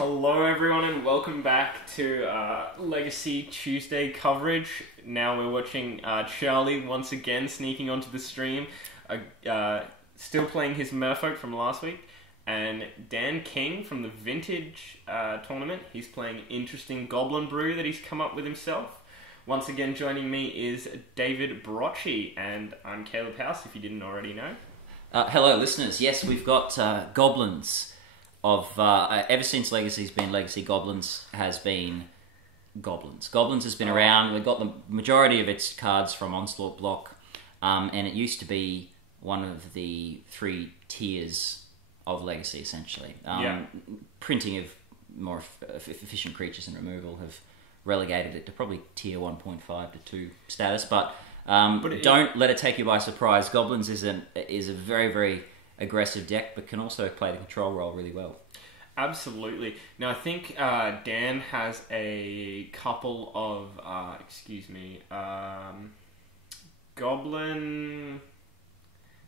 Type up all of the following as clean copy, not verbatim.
Hello everyone and welcome back to Legacy Tuesday coverage. Now we're watching Charlie once again sneaking onto the stream, still playing his Merfolk from last week, and Dan King from the Vintage tournament. He's playing interesting Goblin Brew that he's come up with himself. Once again joining me is David Brocci, and I'm Caleb House, if you didn't already know. Hello listeners, yes, we've got goblins. Ever since Legacy's been Legacy, Goblins has been Goblins. Goblins has been around. We've got the majority of its cards from Onslaught Block, and it used to be one of the 3 tiers of Legacy, essentially. Printing of more efficient creatures and removal have relegated it to probably tier 1.5 to 2 status, but don't let it take you by surprise. Goblins is a very, very aggressive deck, but can also play the control role really well. Absolutely. Now, I think Dan has a couple of, Goblin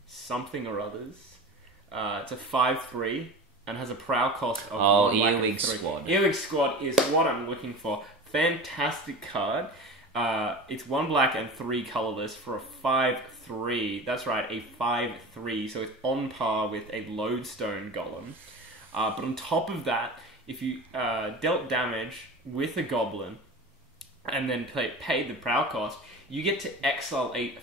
something or others. It's a 5/3 and has a prowl cost of Earwig Squad. Earwig Squad is what I'm looking for. Fantastic card. It's 1 black and 3 colorless for a 5/3. That's right, a 5/3. So it's on par with a Lodestone Golem. But on top of that, if you dealt damage with a Goblin and then paid the prowl cost, you get to exile a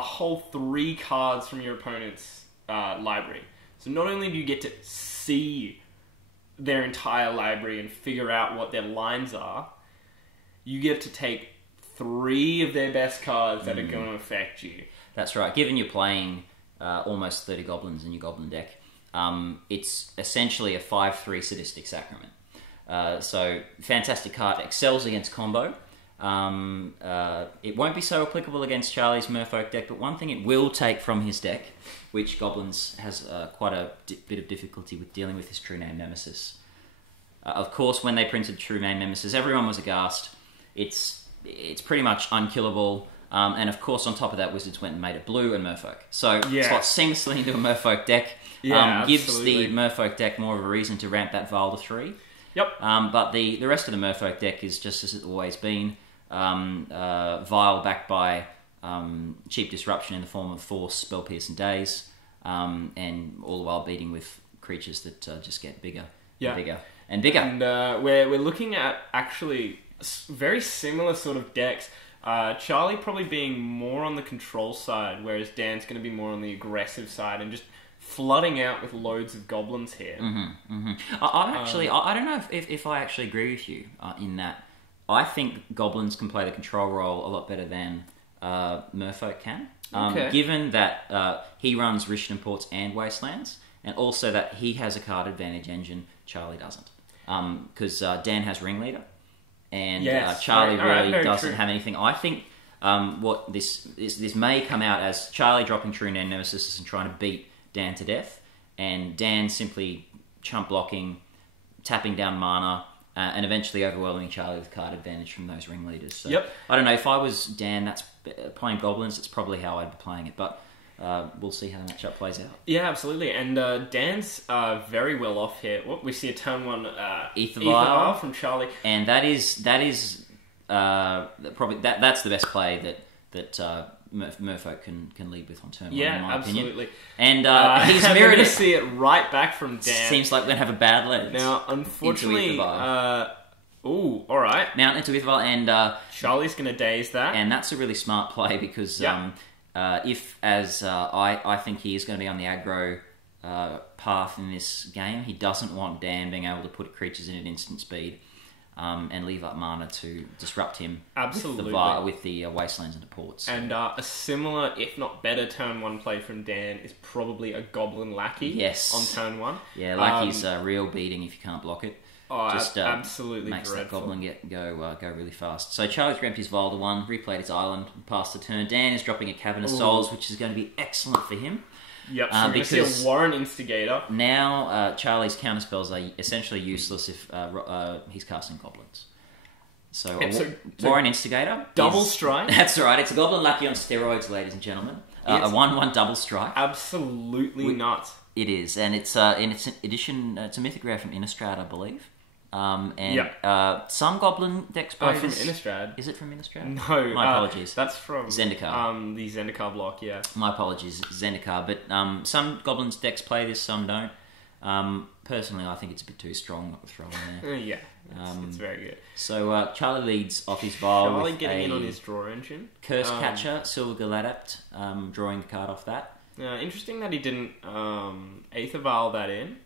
whole 3 cards from your opponent's library. So not only do you get to see their entire library and figure out what their lines are, you get to take 3 of their best cards that are going to affect you. That's right. Given you're playing almost 30 goblins in your goblin deck, it's essentially a 5/3 Sadistic Sacrament. So, fantastic card. Excels against combo. It won't be so applicable against Charlie's Merfolk deck, but one thing it will take from his deck, which Goblins has quite a bit of difficulty with dealing with, is True Name Nemesis. Of course, when they printed True Name Nemesis, everyone was aghast. It's pretty much unkillable, and of course on top of that Wizards went and made it blue and Merfolk. So slots seamlessly into a Merfolk deck, gives the Merfolk deck more of a reason to ramp that Vial to 3. Yep. But the rest of the Merfolk deck is just as it's always been, Vial backed by cheap disruption in the form of Force, Spell Pierce and Daze, and all the while beating with creatures that just get bigger and bigger and bigger. And we're looking at actually very similar sort of decks. Charlie probably being more on the control side, whereas Dan's going to be more on the aggressive side and just flooding out with loads of goblins here. I don't know if I actually agree with you in that. I think goblins can play the control role a lot better than Merfolk can. Given that he runs Rishton Ports and Wastelands, and also that he has a card advantage engine, Charlie doesn't. Because Dan has Ringleader. And Charlie really doesn't have anything. I think what this may come out as Charlie dropping True Name Nemesis and trying to beat Dan to death, and Dan simply chump blocking, tapping down mana, and eventually overwhelming Charlie with card advantage from those ringleaders. So, I don't know, if I was Dan that's playing Goblins, it's probably how I'd be playing it, but we'll see how the matchup plays out. Yeah, absolutely. And Dan's very well off here. We see a turn 1 Ether Vial from Charlie, and that is probably that's the best play that Merfolk can lead with on turn 1, in my absolutely. opinion. And he's mirrored it. See it right back from Dan. Seems like we're gonna have a bad lens. Now, unfortunately, all right. Mount into Ether Vial, and Charlie's gonna daze that, and that's a really smart play because. If, as I think he is going to be on the aggro path in this game, he doesn't want Dan being able to put creatures in at instant speed and leave up mana to disrupt him. Absolutely. With the Wastelands and the Ports. And a similar, if not better, turn 1 play from Dan is probably a Goblin Lackey on turn 1. Yeah, Lackey's real beating if you can't block it. Absolutely makes dreadful. that Goblin go really fast. So Charlie's ramped his Vial to 1, replayed his island, passed the turn. Dan is dropping a Cavern of Souls, which is going to be excellent for him. Yep, so we're going to see a Warren Instigator. Now Charlie's counterspells are essentially useless if he's casting Goblins. So Warren Instigator. Double strike. That's right, it's a Goblin Lucky on steroids, ladies and gentlemen. A 1/1 double strike. Absolutely nuts. It is, and it's in its edition. It's a mythic rare from Innistrad, I believe. Some Goblin decks play from this. Innistrad. Is it from Innistrad? No. My apologies. That's from Zendikar. The Zendikar block, yeah. My apologies, Zendikar. But some Goblins decks play this, some don't. Personally, I think it's a bit too strong not to throw in there. Yeah, it's very good. So Charlie leads off his vial Charlie with getting in on his draw engine. Curse Catcher, Silver Adept, drawing the card off that. Interesting that he didn't Aether Vial that in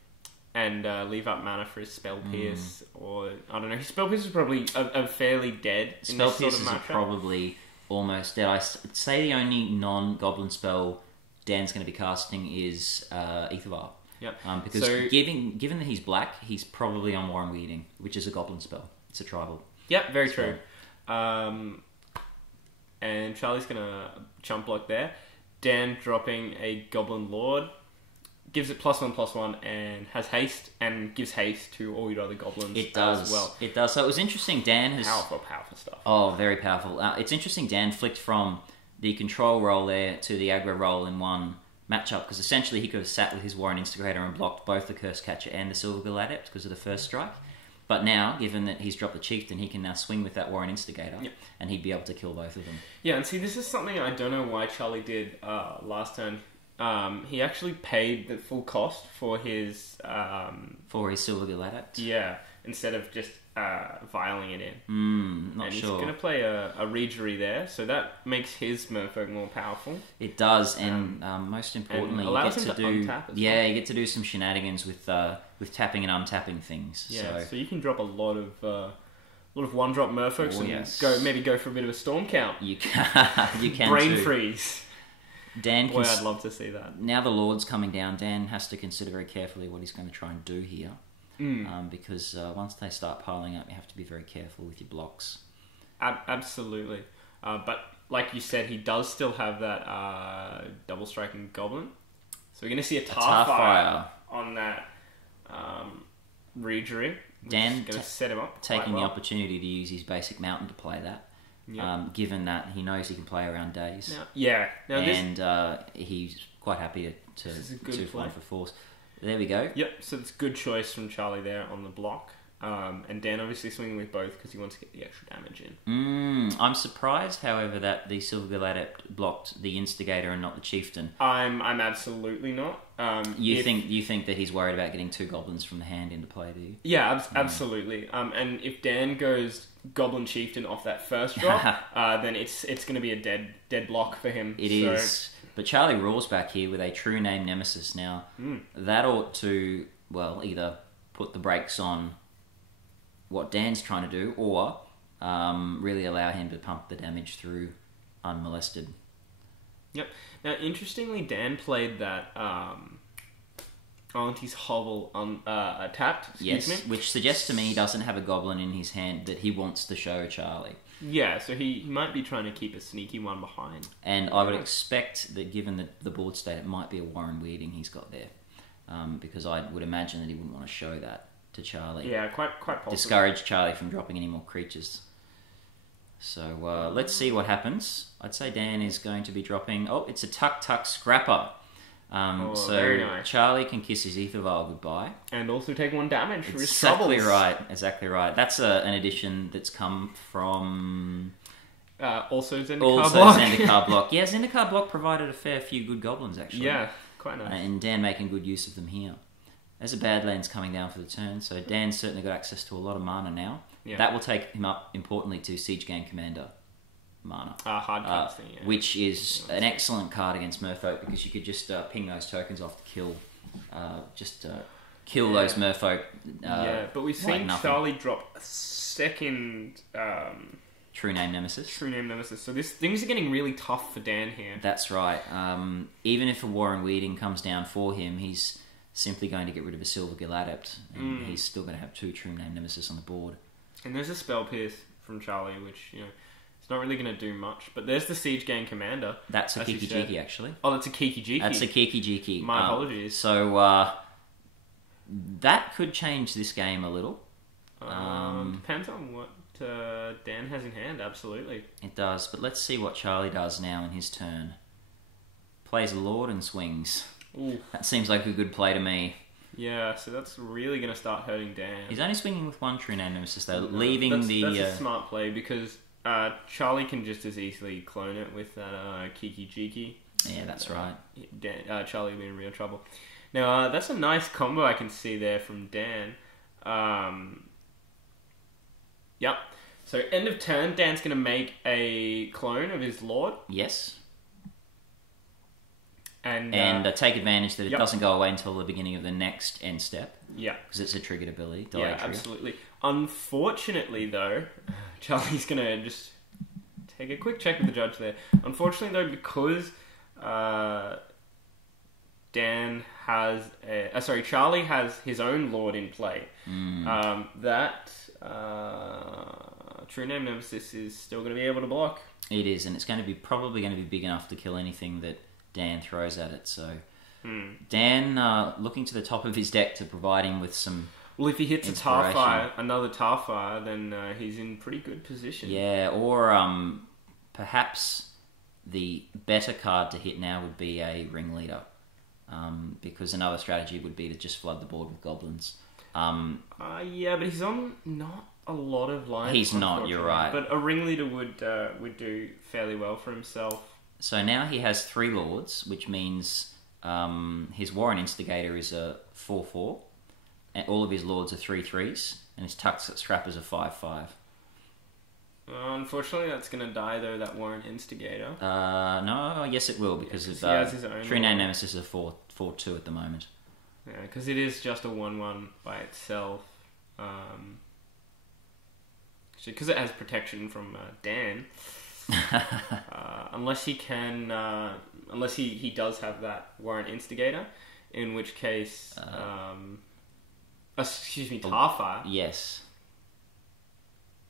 and leave up mana for his Spell Pierce, or I don't know. His Spell Pierce is probably a fairly dead. Spell Pierces are probably almost dead. I'd say the only non-Goblin spell Dan's going to be casting is Aether Vial. Yep. Because given that he's black, he's probably on Warren Weeding, which is a Goblin spell. It's a tribal. Yep, very true. And Charlie's going to chump block there. Dan dropping a Goblin Lord, gives it +1/+1 and has haste, and gives haste to all your other goblins. It does as well. It does. So it was interesting. Dan has powerful stuff. Oh, very powerful. It's interesting. Dan flicked from the control role there to the aggro role in one matchup, because essentially he could have sat with his Warren Instigator and blocked both the Curse Catcher and the Silver Adept because of the first strike. But now, given that he's dropped the Chieftain, he can now swing with that Warren Instigator, and he'd be able to kill both of them. Yeah, and see, this is something I don't know why Charlie did last turn. He actually paid the full cost for his Silver Adept. Yeah, instead of just vialing it in. Not He's sure. going to play a Regery there, so that makes his Merfolk more powerful. It does, and most importantly, you get to do you get to do some shenanigans with tapping and untapping things. Yeah, so you can drop a lot of one-drop Merfolks and go for a bit of a Storm Count. You can Brain too. Freeze. I'd love to see that. Now the Lord's coming down, Dan has to consider very carefully what he's going to try and do here. Because once they start piling up, you have to be very careful with your blocks. Absolutely. But like you said, he does still have that double striking Goblin. So we're going to see a Tar Fire on that Regery. Dan going to set him up taking the opportunity to use his basic Mountain to play that. Yep. Given that he knows he can play around days. He's quite happy to play for force. There we go. Yep, so it's a good choice from Charlie there on the block. And Dan obviously swinging with both because he wants to get the extra damage in. I'm surprised, however, that the Silver Adept blocked the Instigator and not the Chieftain. I'm absolutely not. You think that he's worried about getting two goblins from the hand into play, do you? Yeah, absolutely. And if Dan goes Goblin Chieftain off that first drop, then it's going to be a dead block for him. It is. But Charlie rules back here with a true name Nemesis. Now, that ought to, either put the brakes on what Dan's trying to do, or really allow him to pump the damage through unmolested. Yep. Now, interestingly, Dan played that Auntie's Hovel tapped, which suggests to me he doesn't have a goblin in his hand that he wants to show Charlie. Yeah, so he might be trying to keep a sneaky one behind. And I would expect that given the board state, it might be a Warren Weeding he's got there. Because I would imagine that he wouldn't want to show that to Charlie. Yeah, quite possible. Discourage Charlie from dropping any more creatures. So let's see what happens. I'd say Dan is going to be dropping... Oh, it's a Tuck Scrapper. Very nice. Charlie can kiss his Aether Vial goodbye. And also take one damage for his troubles. Exactly right. That's an addition that's come from... also Zendikar block. Yeah, Zendikar block provided a fair few good goblins, actually. Yeah, quite nice. And Dan making good use of them here. There's a Badlands coming down for the turn, so Dan's certainly got access to a lot of mana now. Yeah. That will take him up, importantly, to Siege Gang Commander mana. Hard casting, yeah. Which is an excellent card against Merfolk, because you could just ping those tokens off to kill those Merfolk. But we've seen Charlie drop a second... True name Nemesis. So things are getting really tough for Dan here. That's right. Even if a Warren Weeding comes down for him, he's simply going to get rid of a Silver Adept, and he's still going to have two True Name Nemesis on the board. And there's a Spell Pierce from Charlie, which, it's not really going to do much. But there's the Siege Gang Commander. That's a Kiki Jiki, actually. Oh, that's a Kiki Jiki. That's a Kiki Jiki. My apologies. So, that could change this game a little. Depends on what Dan has in hand, absolutely. It does, but let's see what Charlie does now in his turn. Plays a Lord and swings. Ooh. That seems like a good play to me. Yeah, so that's really going to start hurting Dan. He's only swinging with one True Name Nemesis, though, leaving that's the... That's a smart play, because Charlie can just as easily clone it with that Kiki Jiki. Yeah, that's right. Charlie will be in real trouble. Now, that's a nice combo I can see there from Dan. Yep. So, end of turn, Dan's going to make a clone of his Lord. Yes. And take advantage that it doesn't go away until the beginning of the next end step. Yeah. Because it's a triggered ability. Yeah, trigger. Absolutely. Unfortunately, though, Charlie's going to just take a quick check with the judge there. Unfortunately, though, because Charlie has his own Lord in play. That True Name Nemesis is still going to be able to block. It is, and it's probably going to be big enough to kill anything that Dan throws at it. So Dan looking to the top of his deck to provide him with some. Well, if he hits another Tarfire, then he's in pretty good position. Yeah, or perhaps the better card to hit now would be a Ringleader, because another strategy would be to just flood the board with goblins. Yeah, but he's on not a lot of lines. He's not, you're right. But a Ringleader would do fairly well for himself. So now he has 3 Lords, which means his Warren Instigator is a 4/4, and all of his Lords are 3/3s, and his Tuck Scrappers are 5/5. Unfortunately, that's going to die, though, that Warren Instigator. No, yes it will, because he has his own True Name Nemesis is a 4/2 at the moment. Yeah, because it is just a 1/1 by itself. Because it has protection from Dan. Unless he can... unless he does have that Warren Instigator, in which case... Tarfire. Yes.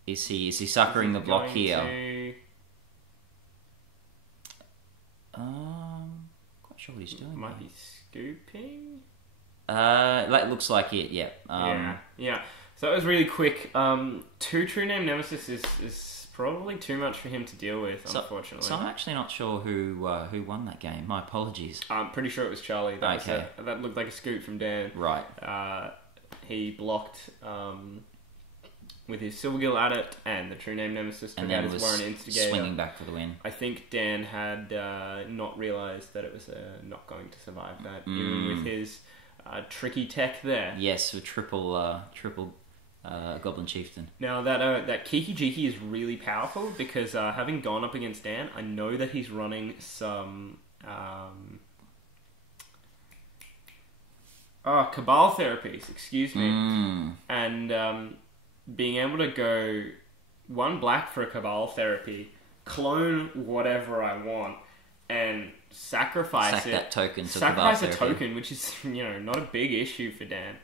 Is he suckering the block here? Quite sure what he's doing. Might be scooping. That looks like it. Yeah. Yeah. So that was really quick. 2 True Name Nemesis is probably too much for him to deal with, unfortunately. So I'm actually not sure who won that game. My apologies. I'm pretty sure it was Charlie. That looked like a scoop from Dan. Right. He blocked with his Silvergill Adept and the True Name Nemesis, and then his Warren Instigator, swinging back for the win. I think Dan had not realised that it was not going to survive that, even with his tricky tech there. Yes, a triple Goblin Chieftain. Now that Kiki Jiki is really powerful, because having gone up against Dan, I know that he's running some Cabal therapies, excuse me. And being able to go 1 black for a Cabal therapy, clone whatever I want, and sacrifice that token to sacrifice Cabal a therapy. token, which is not a big issue for Dan.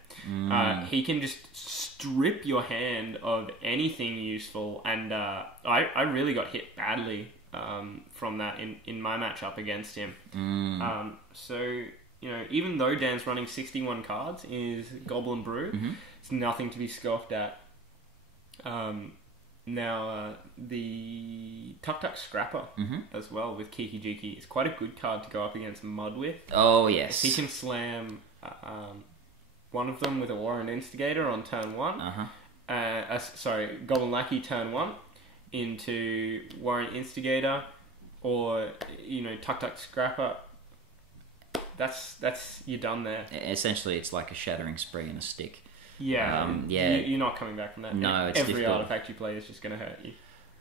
He can just strip your hand of anything useful, and I really got hit badly from that in my matchup against him. So even though Dan's running 61 cards in his Goblin Brew, it's nothing to be scoffed at. Now, the Tuk Scrapper as well with Kiki Jiki is quite a good card to go up against Mud with. Oh, yes. He can slam one of them with a Warren Instigator on turn 1. Goblin Lackey turn 1 into Warren Instigator, or, Tuk Scrapper. That's you're done there. Essentially, it's like a Shattering Spree and a stick. Yeah, you're not coming back from that. No, it's every difficult. artifact you play is just going to hurt you.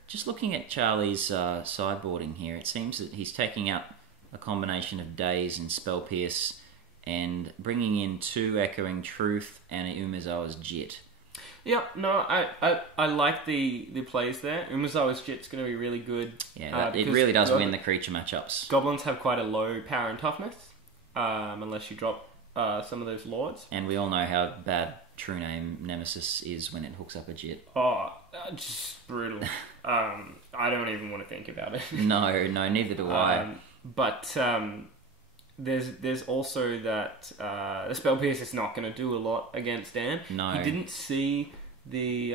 Just looking at Charlie's sideboarding here, it seems that he's taking out a combination of Daze and Spell Pierce, and bringing in 2 Echoing Truth and a Umezawa's Jit. Yep, no, I like the plays there. Umezawa's Jit's going to be really good. Yeah, it really does win the creature matchups. Goblins have quite a low power and toughness, unless you drop some of those Lords. And we all know how bad True Name Nemesis is when it hooks up a Jit. Oh, just brutal. I don't even want to think about it. No, neither do I. But there's also that the Spell Pierce is not going to do a lot against Dan. No. He didn't see the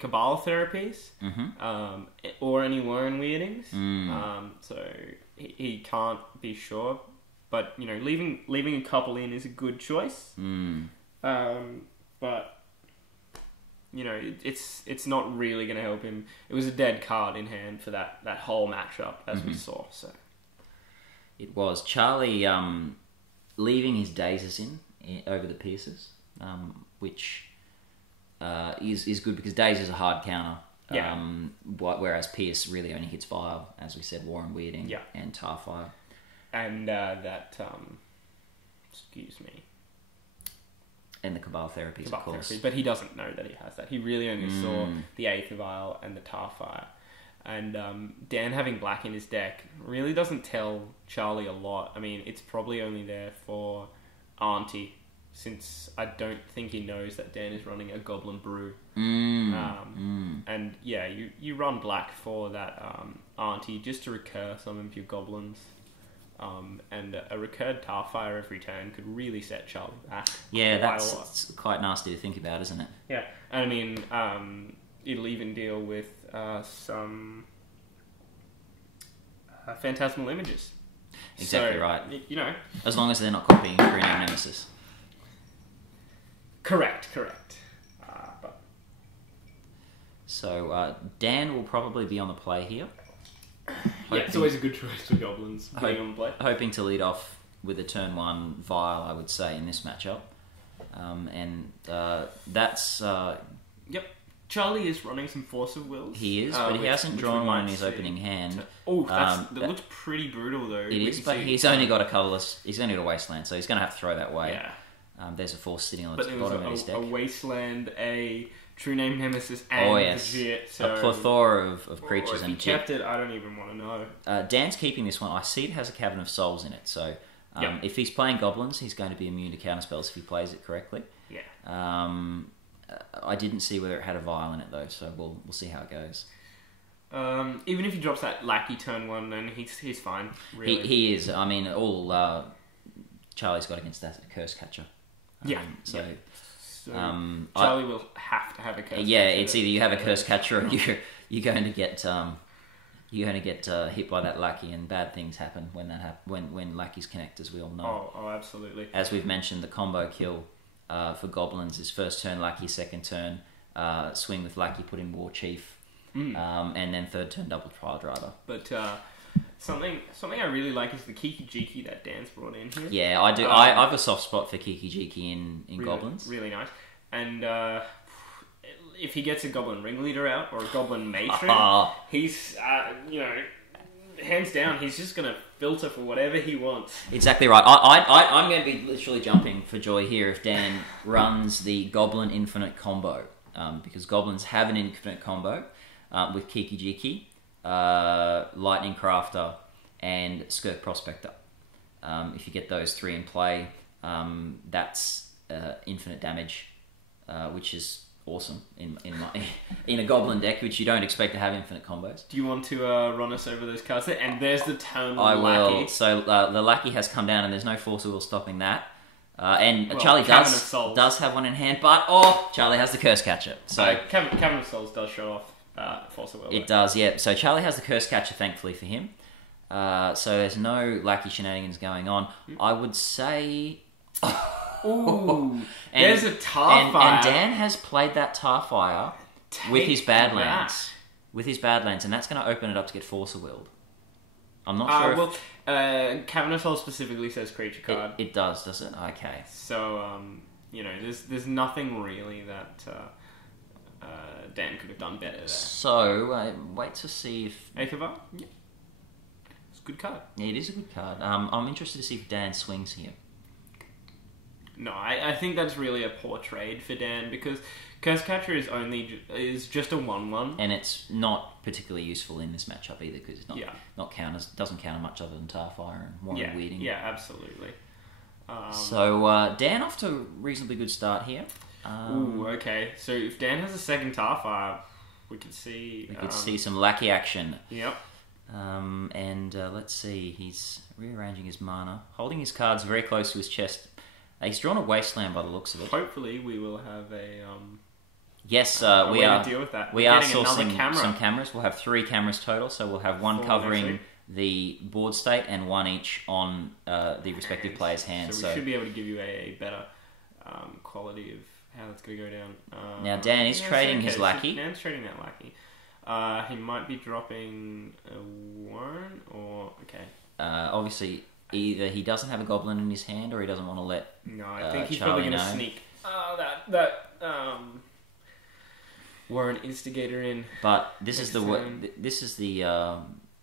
Cabal therapies, or any Warren weirdings. So he can't be sure. but leaving a couple in is a good choice. But it's not really going to help him. It was a dead card in hand for that whole matchup, as we saw. So it was Charlie leaving his dazes in over the Pierces, which is good because Daze is a hard counter. Yeah. Whereas Pierce really only hits Vile, as we said, Warren Weirding and Tarfire. And excuse me. And the Cabal Therapies, of course. Therapy, but he doesn't know that he has that. He really only saw the Aether Vial and the Tarfire. And Dan having black in his deck really doesn't tell Charlie a lot. I mean, it's probably only there for Auntie, since I don't think he knows that Dan is running a Goblin Brew. And yeah, you run black for that Auntie just to recur some of your goblins. And a recurred Tarfire every turn could really set Charlie back. Yeah, that's quite nasty to think about, isn't it? Yeah, and I mean, it'll even deal with some phantasmal images. Exactly so, right. As long as they're not copying Green Nemesis. Correct. So Dan will probably be on the play here. It's always a good choice for goblins being on the play. Hoping to lead off with a turn 1 Vile, I would say, in this matchup. That's... Yep. Charlie is running some Force of Wills. He is, but he hasn't drawn one in his opening hand. That looks pretty brutal, though. It is, but he's only got a colourless... He's only got a Wasteland, so he's going to have to throw that away. Yeah. There's a Force sitting on the bottom of his deck. A Wasteland, a True Name Nemesis, and Jit. So a plethora of creatures and Jit. If he kept it, I don't even want to know. Dan's keeping this one. I see it has a Cavern of Souls in it, so if he's playing goblins, he's going to be immune to counterspells if he plays it correctly. Yeah. I didn't see whether it had a Vial in it, though, so we'll see how it goes. Even if he drops that Lackey turn 1, then he's fine, really. He is. I mean, all Charlie's got against that Curse Catcher. So Charlie will have to have a Curse Catcher. Yeah, it's either you have a Curse Catcher or you're going to get hit by that Lackey, and bad things happen when Lackeys connect, as we all know. Oh, absolutely. As we've mentioned, the combo kill for goblins is first turn Lackey, second turn swing with Lackey, put in War Chief, and then third turn double Trial Driver. But something I really like is the Kiki Jiki that Dan's brought in here. Yeah, I do. I have a soft spot for Kiki Jiki in really, goblins. Really nice. And if he gets a Goblin Ringleader out or a Goblin Matron, he's hands down, he's just going to filter for whatever he wants. Exactly right. I'm going to be literally jumping for joy here if Dan runs the Goblin Infinite combo, because goblins have an infinite combo with Kiki Jiki, Lightning Crafter, and Skirk Prospector. If you get those 3 in play, that's infinite damage, which is awesome in a goblin deck, which you don't expect to have infinite combos. Do you want to run us over those cards? And there's the turn I Lackey. will. So the Lackey has come down, and there's no Force of Will stopping that. Charlie does have one in hand, but Charlie has the Curse Catcher. So Cavern of Souls does show off Force of Will. It does, yeah. So Charlie has the Curse Catcher, thankfully for him. So there's no Lackey shenanigans going on. I would say... Ooh, there's a Tarfire. And Dan has played that Tarfire with his Badlands. With his Badlands, and that's going to open it up to get Force of Willed. I'm not sure Cavern of Souls specifically says creature card. It does it? Okay. So, there's nothing really that Dan could have done better there. So, wait to see if... Aether? Yeah. It's a good card. Yeah, it is a good card. I'm interested to see if Dan swings here. No, I think that's really a poor trade for Dan, because Curse Catcher is just a 1/1, and it's not particularly useful in this matchup either, because it's doesn't counter much other than Tarfire and Warren Weirding. Yeah, absolutely. So Dan off to a reasonably good start here. Okay. So if Dan has a second Tarfire, we could see some Lackey action. Yep. Let's see. He's rearranging his mana, holding his cards very close to his chest. He's drawn a Wasteland by the looks of it. Hopefully, we will have a we are to deal with that. We are sourcing some cameras. We'll have 3 cameras total, so we'll have one covering the board state and 1 each on the respective player's hand. So we should be able to give you a better quality of how it's going to go down. Now Dan is trading his lackey. Dan's trading that lackey. He might be dropping a Warren or... Okay. Obviously, either he doesn't have a goblin in his hand or he doesn't want to let No, I think he's Charlie probably going to sneak Warren Instigator in. But this is the...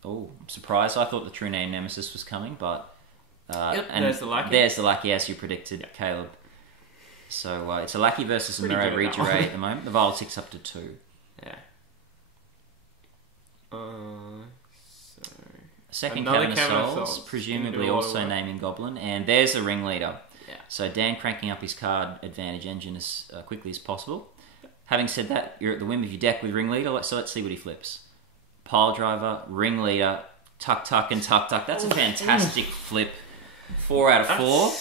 I'm surprised. I thought the true name Nemesis was coming, but... and there's the lackey. There's the lackey, as you predicted, Caleb. So it's a lackey versus a Mero Regeray at the moment. The Vile ticks up to 2. Yeah. Second Cavern of Souls, presumably also naming Goblin, and there's a ringleader. Yeah. So Dan cranking up his card advantage engine as quickly as possible. Having said that, you're at the whim of your deck with ringleader, so let's see what he flips. Pile driver, ringleader, tuck and tuck. That's a fantastic flip. 4 out of 4.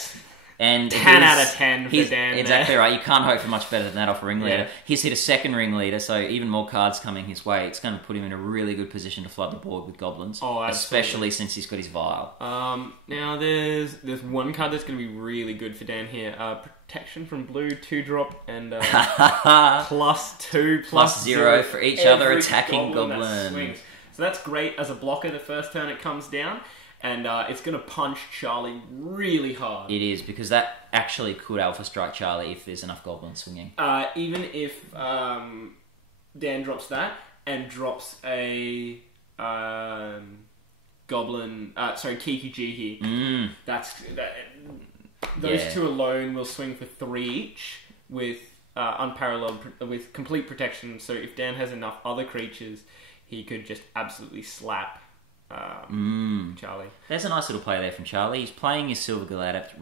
And 10 out of 10 for Dan. Exactly right. You can't hope for much better than that off a ringleader. Yeah. He's hit a second ringleader, so even more cards coming his way. It's going to put him in a really good position to flood the board with goblins. Oh, especially since he's got his vial. Now there's one card that's going to be really good for Dan here. Protection from blue, 2-drop, and +2, +0 for each other attacking goblin. So that's great as a blocker the first turn it comes down. And it's going to punch Charlie really hard. It is, because that actually could Alpha Strike Charlie if there's enough goblins swinging. Even if Dan drops that and drops a goblin... Kiki Jiki. Those two alone will swing for 3 each with unparalleled... with complete protection. So if Dan has enough other creatures, he could just absolutely slap... Charlie. There's a nice little play there from Charlie. He's playing his Silvergill Adept,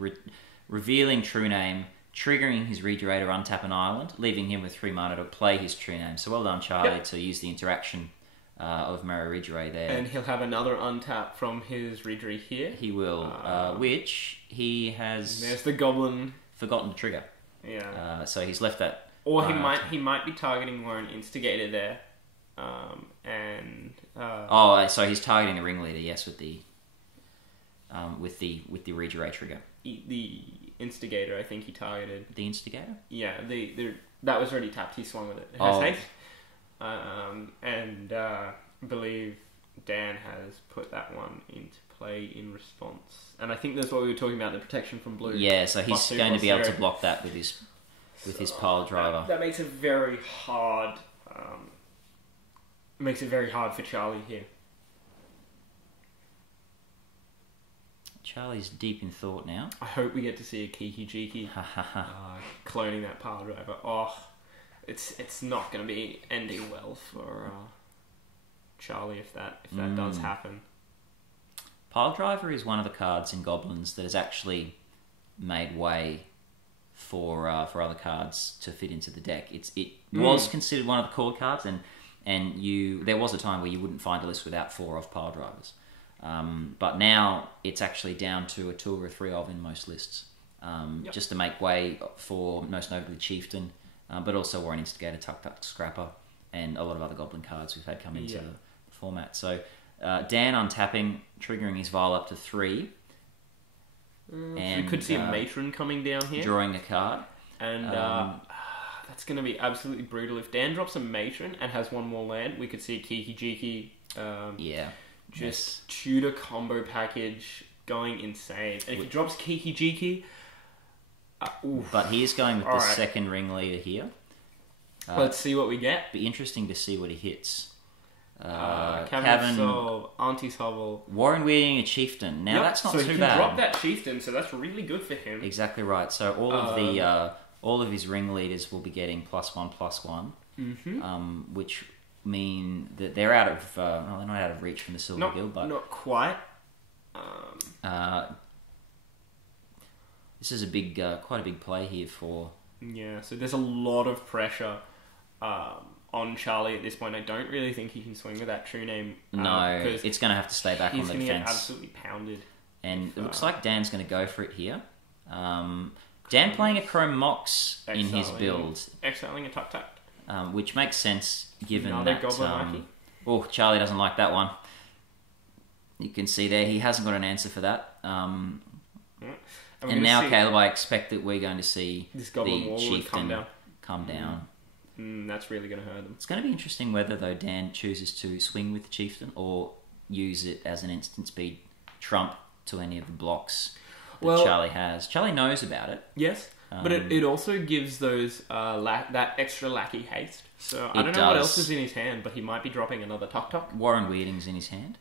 revealing true name, triggering his Regenerator, untap an island, leaving him with 3 mana to play his true name. So well done, Charlie, to use the interaction of Mero Regeray there. And he'll have another untap from his Regeray here. He will, which he has... There's the Goblin. Forgotten to trigger. Yeah. So he's left that... Or he might be targeting Warren Instigator there. So he's targeting the ringleader, yes, with the Regeray trigger. The Instigator, I think he targeted. The Instigator? Yeah, that was already tapped. He swung with it. It has haste. I believe Dan has put that one into play in response. And I think that's what we were talking about, the protection from blue. Yeah, so he's going to be able to block that with his pile driver. That makes it very hard. Makes it very hard for Charlie here. Charlie's deep in thought now. I hope we get to see a Kiki Jiki cloning that pile driver. Oh, it's not going to be ending well for Charlie if that does happen. Pile driver is one of the cards in Goblins that has actually made way for other cards to fit into the deck. It was considered one of the core cards, and there was a time where you wouldn't find a list without 4 of pile drivers. But now it's actually down to a 2 or a 3 of in most lists, just to make way for most notably Chieftain, but also Warren Instigator, Tuck Scrapper, and a lot of other Goblin cards we've had come into the format. So Dan untapping, triggering his Vial up to 3. And you could see a Matron coming down here. Drawing a card. And that's going to be absolutely brutal. If Dan drops a Matron and has 1 more land, we could see a Kiki Jiki. Just Tudor combo package going insane. And if he drops Kiki Jiki... but he is going with the second ringleader here. Let's see what we get. Be interesting to see what he hits. Cavern Soul, Auntie's Hovel. Warren wearing a Chieftain. Now that's not too bad. So he can drop that Chieftain, so that's really good for him. Exactly right. So all of his ringleaders will be getting +1/+1, which mean that they're out of they're not out of reach from the Silver Guild, but not quite. This is a big, quite a big play here for. Yeah, so there's a lot of pressure on Charlie at this point. I don't really think he can swing with that true name. No, it's going to have to stay back on the defense. He's going to get absolutely pounded. And it looks like Dan's going to go for it here. Dan playing a Chrome Mox in his build. Exiling a Tuck. Which makes sense given that... Goblin Lucky. Charlie doesn't like that one. You can see there he hasn't got an answer for that. Yeah. And now, Caleb, I expect that we're going to see this Goblin the Warlord chieftain come down. That's really going to hurt them. It's going to be interesting whether, though, Dan chooses to swing with the chieftain or use it as an instant speed trump to any of the blocks that Charlie has. Charlie knows about it. Yes, but it also gives those that extra lackey haste. So I don't know what else is in his hand, but he might be dropping another Tuk Tuk. Warren Weirding's in his hand.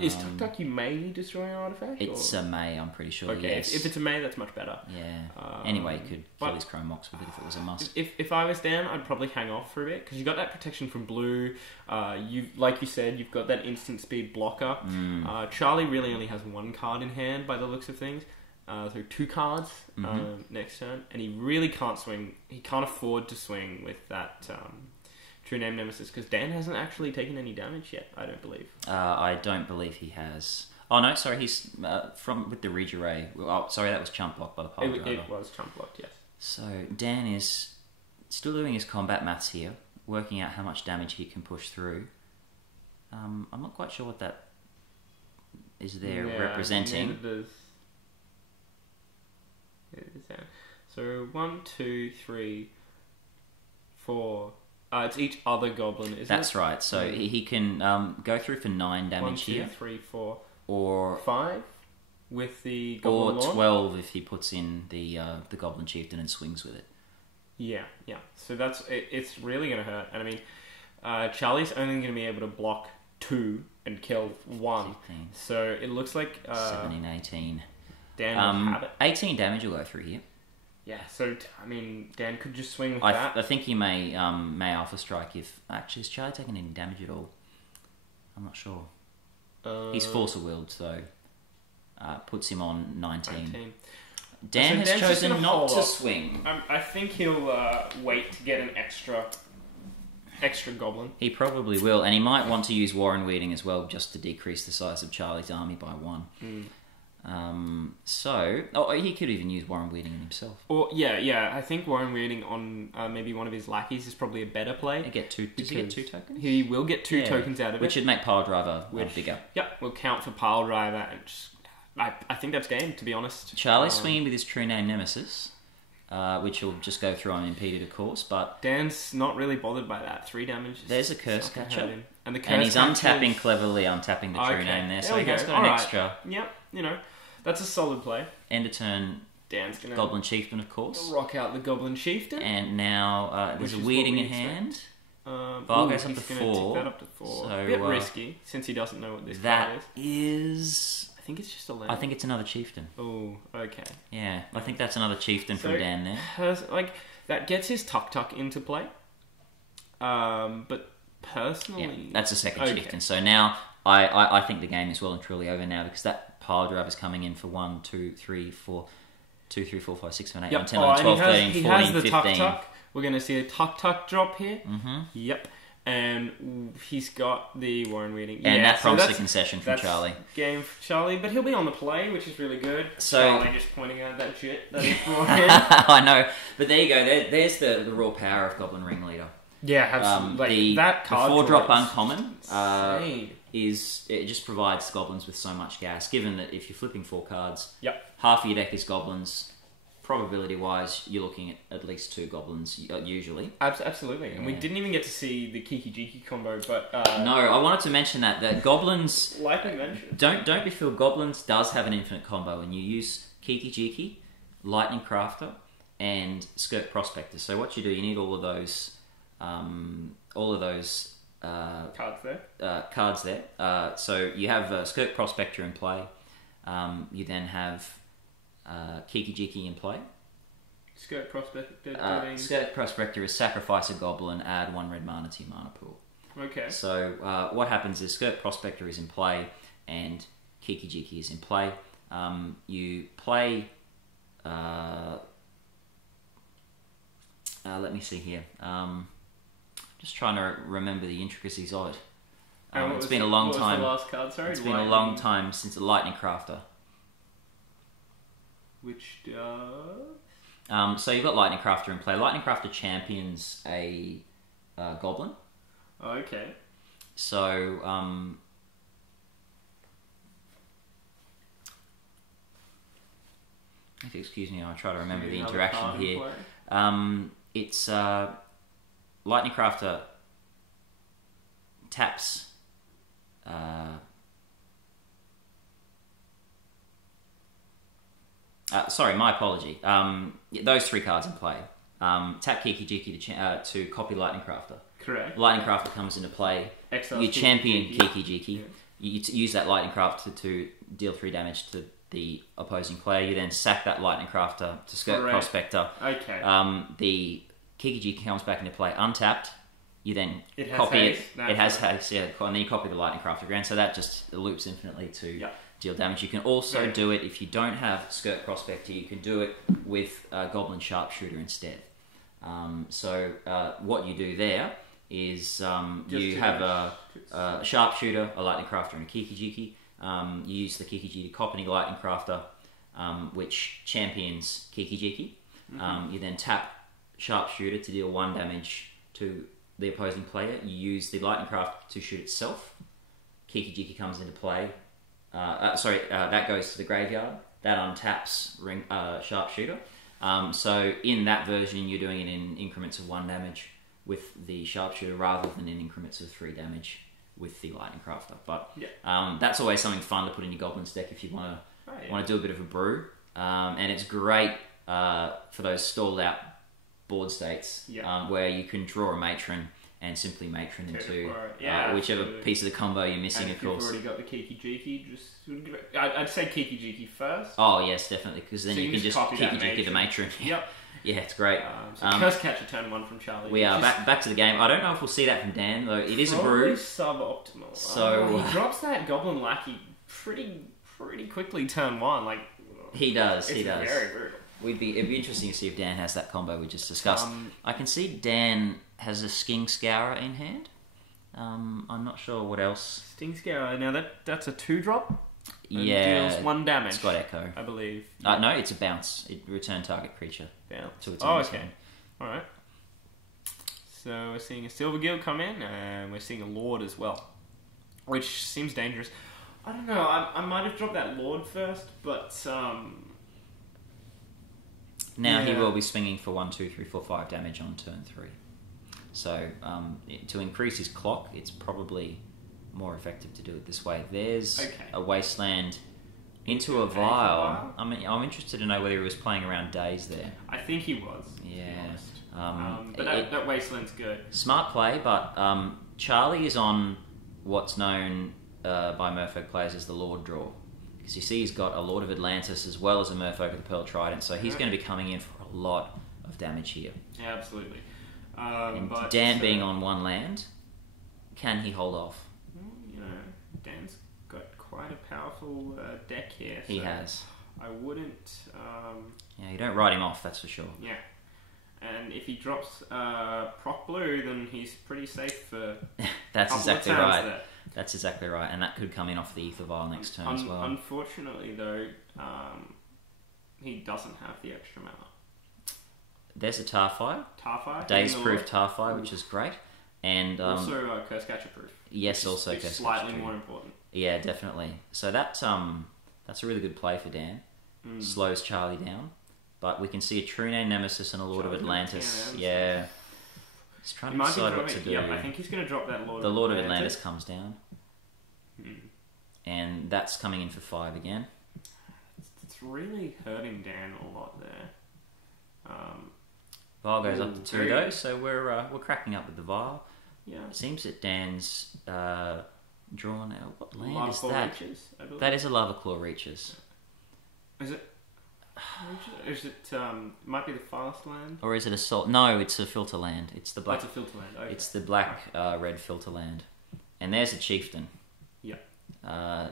Is Tuk Tuk you may destroy an artifact? It's a may, I'm pretty sure. Okay, yes. if it's a may, that's much better. Yeah. Anyway, you could kill his Chrome Mox with it if it was a must. If I was Dan, I'd probably hang off for a bit because you got that protection from blue. Like you said, you've got that instant speed blocker. Charlie really only has one card in hand by the looks of things. So 2 cards next turn, and he really can't swing. He can't afford to swing with that True Name Nemesis because Dan hasn't actually taken any damage yet. I don't believe. I don't believe he has. Oh no, sorry, he's with the Reg Array. Oh, sorry, that was chump blocked by the pile driver. It was chump blocked, yes. So Dan is still doing his combat maths here, working out how much damage he can push through. I'm not quite sure what that is there representing. So 1, 2, 3, 4. It's each other goblin, isn't it? That's right. So he can go through for 9 damage here. 1, 2, 3, 4, or 5 with the goblin or 12 if he puts in the goblin chieftain and swings with it. Yeah. So it's really going to hurt. And I mean, Charlie's only going to be able to block 2 and kill 1. 15. So it looks like 17, 18. Dan will have it. 18 damage will go through here. Yeah, so I mean, Dan could just swing with that. I think he may Alpha Strike if... Actually, is Charlie taking any damage at all? I'm not sure. He's Force of Willed, so puts him on 19. Dan has chosen not to swing. I think he'll wait to get an extra goblin. He probably will, and he might want to use Warren Weirding as well, just to decrease the size of Charlie's army by 1. He could even use Warren Weirding himself. Or I think Warren Weirding on maybe one of his lackeys is probably a better play. Does he get 2 tokens? He will get 2 tokens out of it, which would make Pile Driver bigger. Yeah, will count for Pile Driver, and I think that's game, to be honest. Charlie's swinging with his True Name Nemesis, which will just go through unimpeded, of course. But Dan's not really bothered by that. 3 damage. There's a Curse Catcher, and he's cleverly untapping the True Name there, so he has got an extra. Yep, that's a solid play. End of turn. Dan's gonna Goblin Chieftain, of course. Rock out the Goblin Chieftain, and now there's a Weirding in hand. Val goes up to 4. That up to 4. So, a bit risky since he doesn't know what this card is. I think it's just a land. I think it's another chieftain. Oh, okay. Yeah, I think that's another chieftain from Dan there. That gets his Tuk Tuk into play. But personally, that's a second chieftain. So now I think the game is well and truly over now because that Pile Driver is coming in for 1, 2, 3, 4, 2, 3, 4, 5, 6, 7, 8, 9, 10, 11, 12, 13, 14, 15. Tuk Tuk. We're going to see a Tuk Tuk drop here. Mm-hmm. Yep. And he's got the Warren Weirding. And that prompts a concession from Charlie. Game for Charlie, but he'll be on the play, which is really good. So, Charlie just pointing out that shit that he's brought in. I know. But there you go. There's the raw power of Goblin Ringleader. Yeah, absolutely. That card the 4-drop uncommon it just provides goblins with so much gas. Given that if you're flipping 4 cards, half of your deck is goblins. Probability-wise, you're looking at least 2 goblins usually. Absolutely, and we didn't even get to see the Kiki Jiki combo, but no, I wanted to mention that goblins. Like I mentioned, don't be fooled. Goblins does have an infinite combo, and you use Kiki Jiki, Lightning Crafter, and Skirt Prospector. So what you do, you need all of those cards there. So you have Skirt Prospector in play. You then have Kiki Jiki in play. Skirt Prospector is sacrifice a goblin, add 1 red mana to your mana pool. Okay. So what happens is Skirt Prospector is in play and Kiki Jiki is in play. You play. Let me see here. Just trying to remember the intricacies of it. It's been a long time. What was the last card? Sorry. It's been a long time since the Lightning Crafter. Which does... So you've got Lightning Crafter in play. Lightning Crafter champions a goblin. Okay. So If you excuse me, I'll try to remember the Another interaction card in here. play. It's Lightning Crafter taps. Sorry, my apology. Those 3 cards in play. Tap Kiki Jiki to copy Lightning Crafter. Correct. Lightning Crafter comes into play. Exiles You champion Kiki Kiki Jiki. Yeah. You use that Lightning Crafter to deal 3 damage to the opposing player. You then sack that Lightning Crafter to skirt Correct. Prospector. Okay. The Kiki Jiki comes back into play untapped. You then It has copy haste, it. It has haste, yeah. And then you copy the Lightning Crafter again. So that just loops infinitely to deal damage. You can also do it if you don't have Skirt Prospector. You can do it with Goblin Sharpshooter instead. So what you do there is you have a Sharpshooter, a Lightning Crafter, and a Kiki Jiki. You use the Kiki Jiki copying Lightning Crafter, which champions Kiki Jiki. You then tap Sharpshooter to deal 1 damage to the opposing player. You use the Lightning Craft to shoot itself. Kiki Jiki comes into play. That goes to the graveyard. That untaps Sharpshooter. So in that version, you're doing it in increments of 1 damage with the Sharpshooter rather than in increments of 3 damage with the Lightning Crafter. But that's always something fun to put in your Goblins deck if you want to do a bit of a brew. And it's great for those stalled out board states where you can draw a Matron and simply Matron into whichever piece of the combo you're missing, and of course. You've already got the Kiki Jiki, I'd say Kiki Jiki first. Oh, yes, definitely, because then you can just Kiki Jiki the Matron. Yep. Yeah, it's great. First catch a turn 1 from Charlie. We are back to the game. I don't know if we'll see that from Dan, though. It is a brew. Suboptimal. So he drops that Goblin Lackey pretty quickly turn 1. Like he does. It's he does. Very brutal. It'd be interesting to see if Dan has that combo we just discussed. I can see Dan has a Sking Scourer in hand. I'm not sure what else. Sting Scourer. Now that's a 2-drop. Yeah, deals 1 damage. It's got Echo, I believe. No, it's a bounce. It return target creature. Bounce. To its okay. All right. So we're seeing a Silver Guild come in, and we're seeing a Lord as well, which seems dangerous. I don't know. I might have dropped that Lord first, but now he will be swinging for 1, 2, 3, 4, 5 damage on turn 3. So to increase his clock, it's probably more effective to do it this way. There's a Wasteland into a Vial. I mean, I'm interested to know whether he was playing around days there. I think he was. Yeah. But that Wasteland's good. Smart play, but Charlie is on what's known by Merfolk players as the Lord draw. Because you see he's got a Lord of Atlantis as well as a Merfolk of the Pearl Trident, so he's going to be coming in for a lot of damage here. Yeah, absolutely. But Dan being on 1 land, can he hold off? You know, Dan's got quite a powerful deck here. He has. I wouldn't... yeah, you don't write him off, that's for sure. Yeah. And if he drops Proc Blue, then he's pretty safe for That's exactly right. There. That's exactly right, and that could come in off the Ether Vial next turn as well. Unfortunately, though, he doesn't have the extra mana. There's a Tarfire. Tarfire? Daze-proof Tarfire, which is great. And also Curse Catcher proof. Yes, also Curse Catcher slightly more important. Yeah, definitely. So that's a really good play for Dan. Slows Charlie down. But we can see a True Name Nemesis and a Lord of Atlantis. Yeah. He's trying to decide what to do. Yep, I think he's going to drop that Lord The Lord of Atlantis comes down. And that's coming in for 5 again. It's really hurting Dan a lot there. Vial goes up to 2 though, so we're cracking up with the Vial. Yeah. It seems that Dan's drawn out. What land Lava is Claw that? Reaches, I believe. That is a Lava Claw Reaches. Is it? Is it? Might be the Fast Land. Or is it a salt? No, it's a filter land. It's the black. That's a filter land. Okay. It's the black red filter land, and there's a chieftain. Yeah.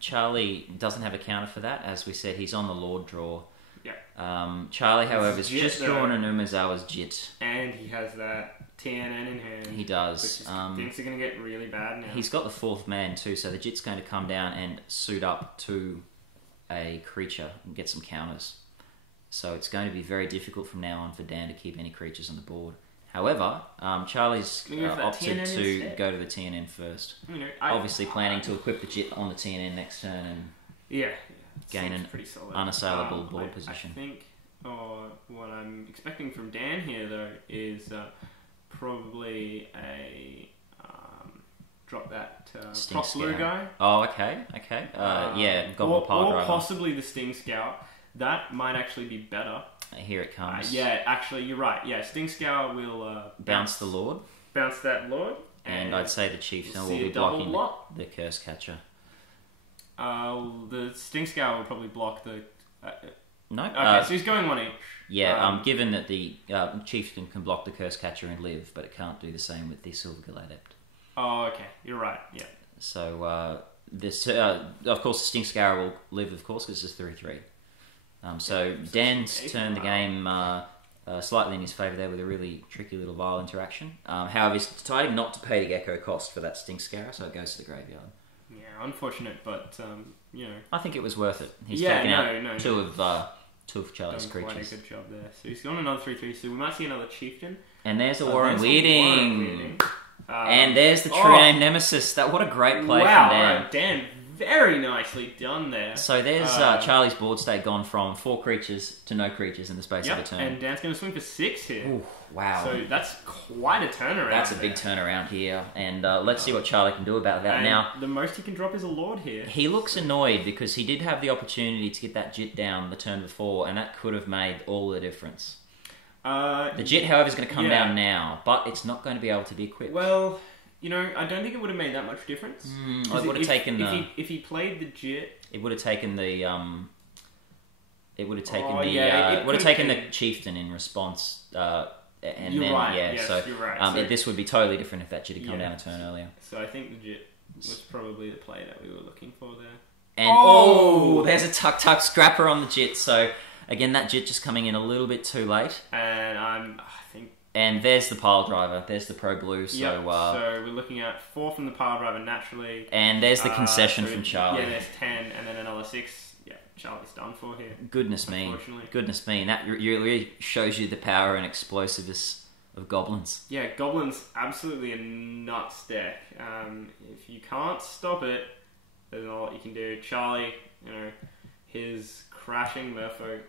Charlie doesn't have a counter for that, as we said. He's on the Lord draw. Yeah. Charlie, however, has just drawn an Umezawa's Jit, and he has that TNN in hand. He does. Things are going to get really bad now. He's got the 4th man too, so the Jit's going to come down and suit up to a creature and get some counters. So it's going to be very difficult from now on for Dan to keep any creatures on the board. However, Charlie's opted to go to the TNN first. Obviously planning to equip the Jit on the TNN next turn. And yeah. gain an pretty solid. unassailable board position. I think, what I'm expecting from Dan here though is probably a drop that Sting Prop Blue Scout. guy. Oh, okay. Yeah, Goblin Pile Driver. Or possibly the Sting Scout. That might actually be better. Here it comes. Yeah, actually, you're right. Yeah, Sting Scout will bounce the Lord. Bounce that Lord. And I'd say the Chieftain will be double blocking block. the Curse Catcher. The Sting Scout will probably block the... No. Okay, so he's going one each. Yeah, given that the Chieftain can block the Curse Catcher and live, but it can't do the same with the Silvergill Adept. Oh, okay. You're right, yeah. So, this, of course, the Sting Scour will live, of course, because it's 3-3. So Dan's turned the game slightly in his favour there with a really tricky little Vile interaction. However, he's decided not to pay the Gecko cost for that Sting Scour, so it goes to the graveyard. Yeah, unfortunate, but, I think it was worth it. He's taken out two of Charlie's done creatures. quite a good job there. So he's got another 3-3, so we might see another Chieftain. And there's a Warren Weirding. And there's the True Oh. Name Nemesis. What a great play Wow, from Dan. right, Dan, very nicely done there. So there's Charlie's board state gone from 4 creatures to no creatures in the space of a turn. And Dan's going to swing for 6 here. Ooh, wow. So that's quite a turnaround. That's a big turnaround here. And let's see what Charlie can do about that. And Now, the most he can drop is a Lord here. he looks annoyed because he did have the opportunity to get that Jit down the turn before, and that could have made all the difference. The Jit, however, is going to come down now, but it's not going to be able to be equipped. Well... I don't think it would have made that much difference. It would have taken if he played the Jit, it would have taken the it would have taken the Chieftain in response. And you're then right. yeah, yes, so, you're right. So this would be totally different if that Jit had come down a turn earlier. So I think the Jit was probably the play that we were looking for there. And there's a tuck scrapper on the Jit. So again, that Jit just coming in a little bit too late. And I think. And there's the Pile Driver. There's the Pro Blue. So, so we're looking at 4 from the Pile Driver naturally. And there's the concession from Charlie. Yeah, there's 10 and then another 6. Yeah, Charlie's done for here. Goodness me. And that really shows you the power and explosiveness of Goblins. Yeah, Goblins absolutely a nuts deck. If you can't stop it, there's not a lot you can do. Charlie, his crashing Merfolk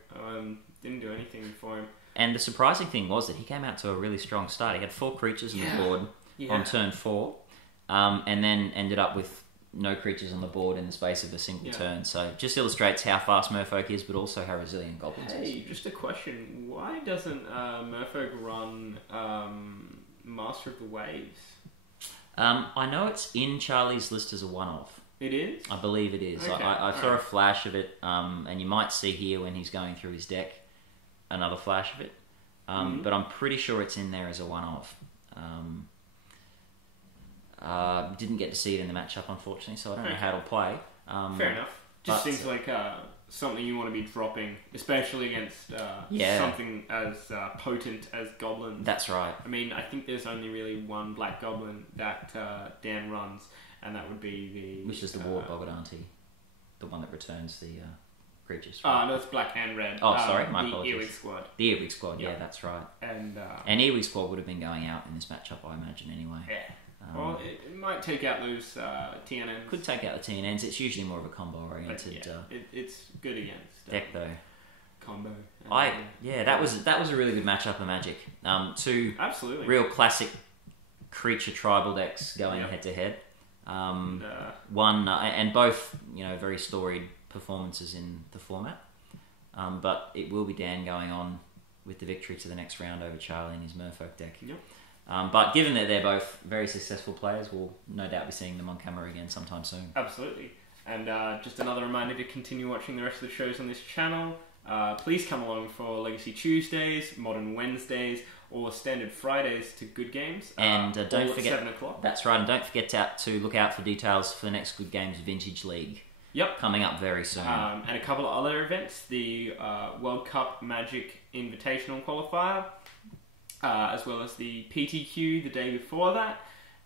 didn't do anything for him. And the surprising thing was that he came out to a really strong start. He had 4 creatures on the board on turn 4, and then ended up with no creatures on the board in the space of a single turn. So just illustrates how fast Merfolk is, but also how resilient Goblins is. Hey, just a question. Why doesn't Merfolk run Master of the Waves? I know it's in Charlie's list as a one-off. It is? I believe it is. Okay, I saw a flash of it, and you might see here when he's going through his deck another flash of it. But I'm pretty sure it's in there as a one-off. Didn't get to see it in the matchup, unfortunately, so I don't know how it'll play. Fair enough. Just seems like something you want to be dropping, especially against something as potent as Goblins. That's right. I mean, I think there's only really one Black Goblin that Dan runs, and that would be the... Which is the Ward Boggart-Auntie. The one that returns the creatures. No, it's Black and Red. Oh, sorry, my apologies. The Earwig Squad. The Earwig Squad, yeah, that's right. And Earwig Squad would have been going out in this matchup, I imagine, anyway. Yeah. Well, it might take out those TNNs. Could take out the TNNs. It's usually more of a combo-oriented it's good against deck, though. Combo. That was a really good matchup of Magic. 2 absolutely real classic creature tribal decks going head-to-head. One and both, very storied performances in the format. But it will be Dan going on with the victory to the next round over Charlie and his Merfolk deck. Yep. But given that they're both very successful players, we'll no doubt be seeing them on camera again sometime soon. Absolutely. And just another reminder to continue watching the rest of the shows on this channel. Please come along for Legacy Tuesdays, Modern Wednesdays, or Standard Fridays to Good Games. And don't all forget, at 7 o'clock. That's right, and don't forget to look out for details for the next Good Games Vintage League. Yep. Coming up very soon. And a couple of other events, the World Cup Magic Invitational Qualifier, as well as the PTQ the day before that.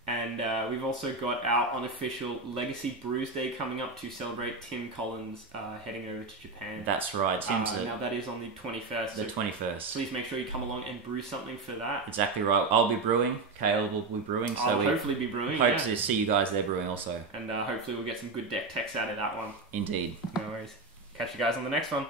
And we've also got our unofficial Legacy Brews Day coming up to celebrate Tim Collins heading over to Japan. That's right. Now that is on the 21st. The 21st. Please make sure you come along and brew something for that. Exactly right. I'll be brewing. Caleb will be brewing. So I'll hopefully be brewing. Hope to see you guys there brewing also. And hopefully we'll get some good deck techs out of that one. Indeed. No worries. Catch you guys on the next one.